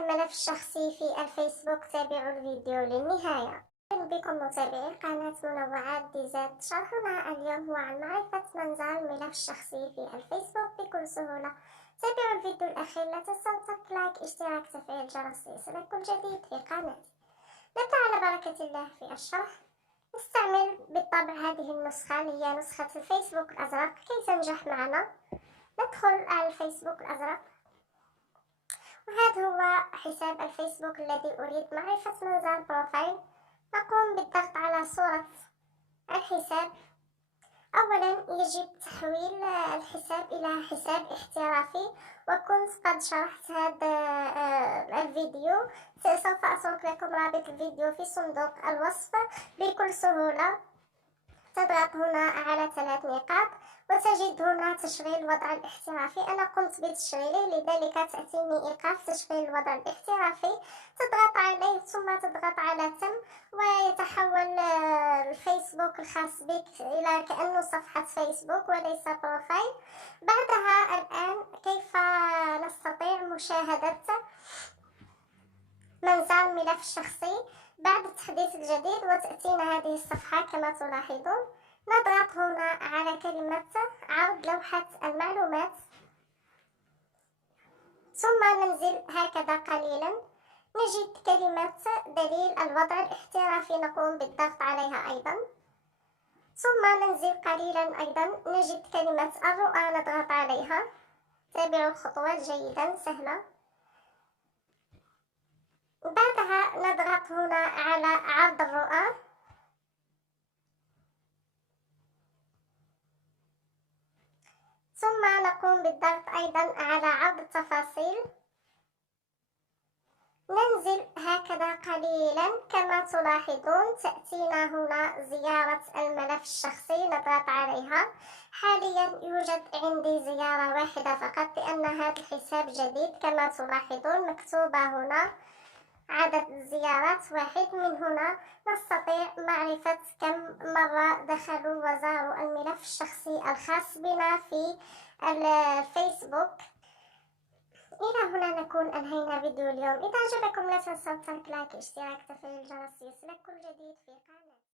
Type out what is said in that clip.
الملف الشخصي في الفيسبوك. تابعوا الفيديو للنهاية. أهلا بكم متابعي قناة منوعات دي زاد. شرحنا اليوم هو عن معرفة منظر الملف الشخصي في الفيسبوك بكل سهولة. تابعوا الفيديو الأخير، لا تنسوا ترك لايك، اشتراك، تفعيل الجرس ليصلك كل جديد في قناتي. نبدأ على بركة الله في الشرح. نستعمل بالطبع هذه النسخة اللي هي نسخة الفيسبوك الأزرق. كي تنجح معنا ندخل على الفيسبوك الأزرق، وهذا هو حساب الفيسبوك الذي أريد معرفة منظر البروفايل. نقوم بالضغط على صورة الحساب. أولا يجب تحويل الحساب إلى حساب احترافي، وكنت قد شرحت هذا الفيديو. سوف أترك لكم رابط الفيديو في صندوق الوصف. بكل سهولة تضغط هنا على 3 نقاط وتجد هنا تشغيل الوضع الاحترافي. أنا قمت بتشغيله، لذلك تأتيني إيقاف تشغيل الوضع الاحترافي. تضغط عليه ثم تضغط على تم، ويتحول الفيسبوك الخاص بك إلى كأنه صفحة فيسبوك وليس بروفايل. بعدها الآن كيف نستطيع مشاهدة منظر الملف الشخصي بعد التحديث الجديد، وتأتينا هذه الصفحة كما تلاحظون. نضغط هنا على كلمة عرض لوحة المعلومات، ثم ننزل هكذا قليلا نجد كلمة دليل الوضع الاحترافي، نقوم بالضغط عليها أيضا، ثم ننزل قليلا أيضا نجد كلمة الرؤى، نضغط عليها. تابعوا الخطوات جيدا سهلة. بعدها نضغط هنا على عرض الرؤى، ثم نقوم بالضغط أيضا على عرض التفاصيل. ننزل هكذا قليلا كما تلاحظون. تأتينا هنا زيارة الملف الشخصي، نضغط عليها. حاليا يوجد عندي زيارة واحدة فقط لأن هذا الحساب جديد. كما تلاحظون مكتوبة هنا عدد الزيارات 1. من هنا نستطيع معرفة كم مرة دخلوا وزاروا الملف الشخصي الخاص بنا في الفيسبوك. إلى هنا نكون أنهينا فيديو اليوم. إذا عجبكم لا تنسوا ترك لايك، اشتراك، تفعيل الجرس ليصلك كل جديد في قناتي.